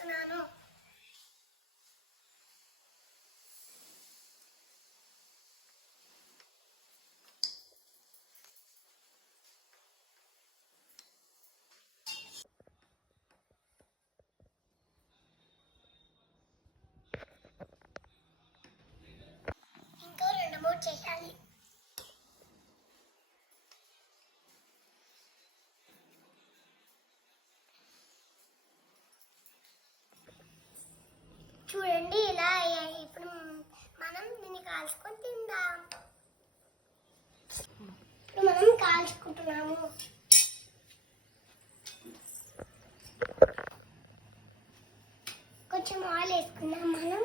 చేస్తున్నాను. ఇంకో 2-3 చేయాలి. చూడండి ఇలా అయ్యాయి. ఇప్పుడు మనం దీన్ని కాల్చుకొని తిందాం. ఇప్పుడు మనం కాల్చుకుంటున్నాము. కొంచెం ఆయిల్ వేసుకుందాం మనం.